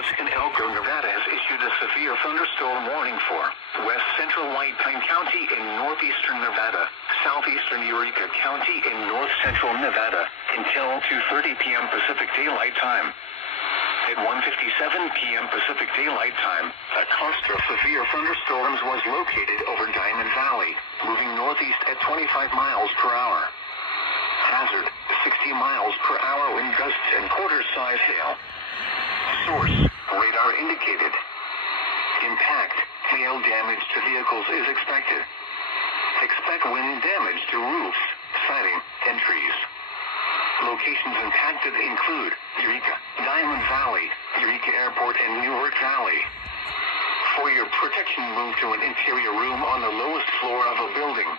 Service in ELKO, Nevada has issued a severe thunderstorm warning for west central White Pine County in northeastern Nevada, southeastern Eureka County in north central Nevada, until 2:30 p.m. Pacific Daylight Time. At 1:57 p.m. Pacific Daylight Time, a cluster of severe thunderstorms was located over Diamond Valley, moving northeast at 25 miles per hour. Hazard, 60 miles per hour wind gusts and quarter-size hail. Source, radar indicated. Impact, hail damage to vehicles is expected. Expect wind damage to roofs, siding, and trees. Locations impacted include Eureka, Diamond Valley, Eureka Airport, and Newark Valley. For your protection, move to an interior room on the lowest floor of a building.